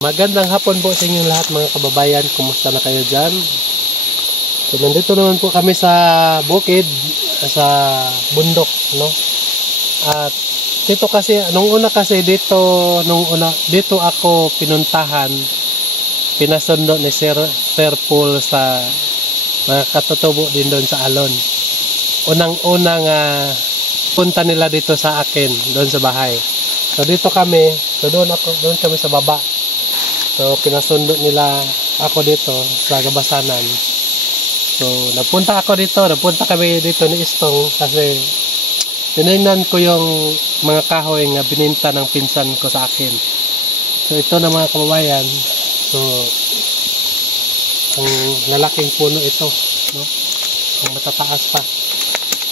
Magandang hapon po sa inyong lahat mga kababayan. Kumusta na kayo dyan? So, nandito naman po kami sa bukid, sa bundok, no? At dito kasi, nung una dito ako pinuntahan, pinasundo ni Sir Paul sa mga katutubo din doon sa Alon. Unang-unang punta nila dito sa akin, doon sa bahay. So dito kami, doon kami sa baba. So, pinasundo nila ako dito sa Gabasanan. So, napunta kami dito ni Istong kasi tinignan ko yung mga kahoy nga bininta ng pinsan ko sa akin. So, ito na mga kababayan. So, ang lalaking puno ito, no? Ang matataas pa.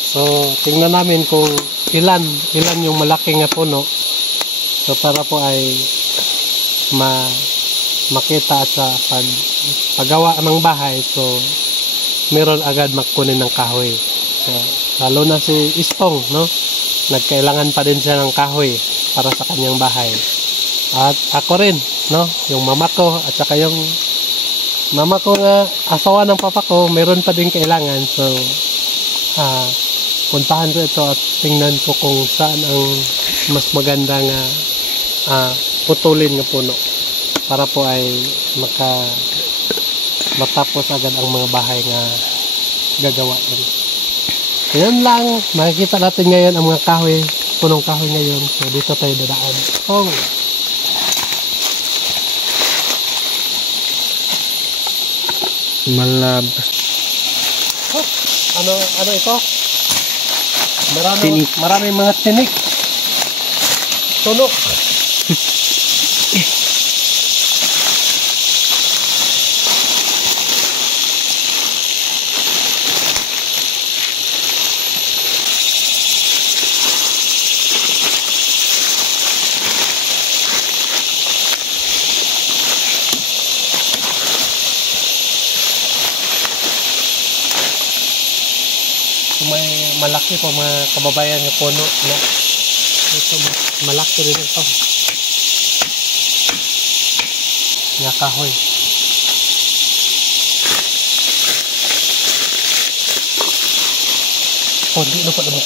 So, tingnan namin kung ilan yung malaking puno. So, para po ay makita at sa paggawa ng bahay, so meron agad magkunin ng kahoy. So, lalo na si Istong, no? Nagkailangan pa din siya ng kahoy para sa kanyang bahay. At ako rin, no? Yung mama ko at saka yung mama ko na asawa ng papa ko, meron pa din kailangan. So, puntahan ko ito at tingnan ko kung saan ang mas magandang putulin na puno para po ay matapos agad ang mga bahay nga gagawa din. Yan lang, makikita natin ngayon ang mga kahoy, punong kahoy ngayon. So dito tayo dadaan. Malabas. Ano ito? Maraming mga tinik. Tunok. May malaki pa mga kababayan na puno na ito, malaki rin ito nga kahoy. Hindi na pa naman.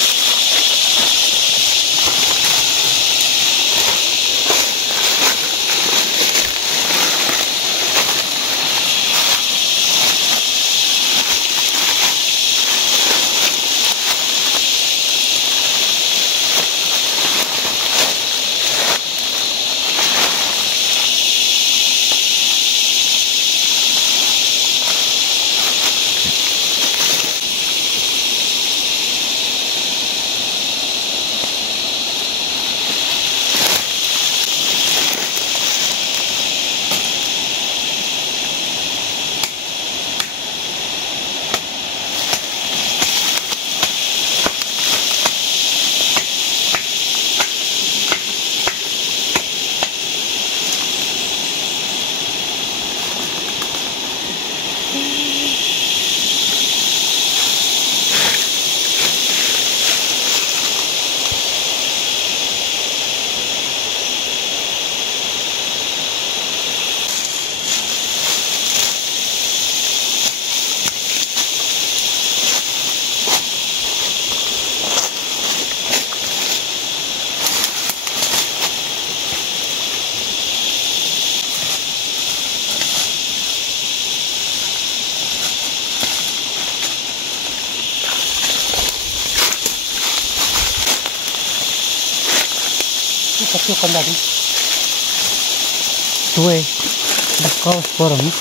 Kasi ko na rin. Tuwe. Bakaw, parang.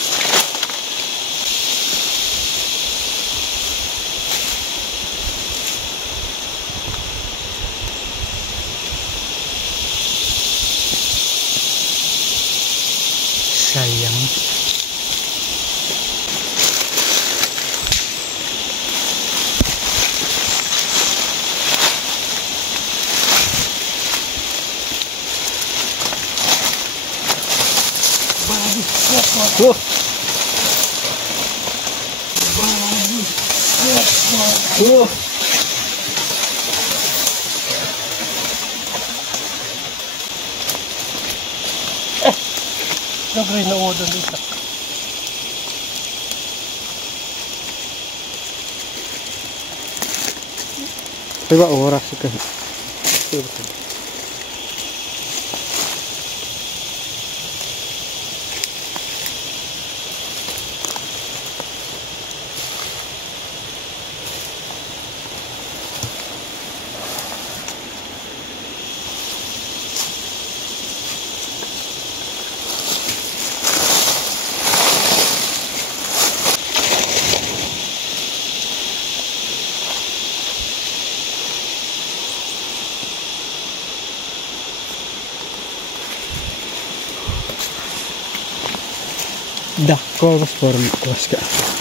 Sayang. Nagre na uod ang isa. Diba oras ka? Dah, kau mas form, was ka.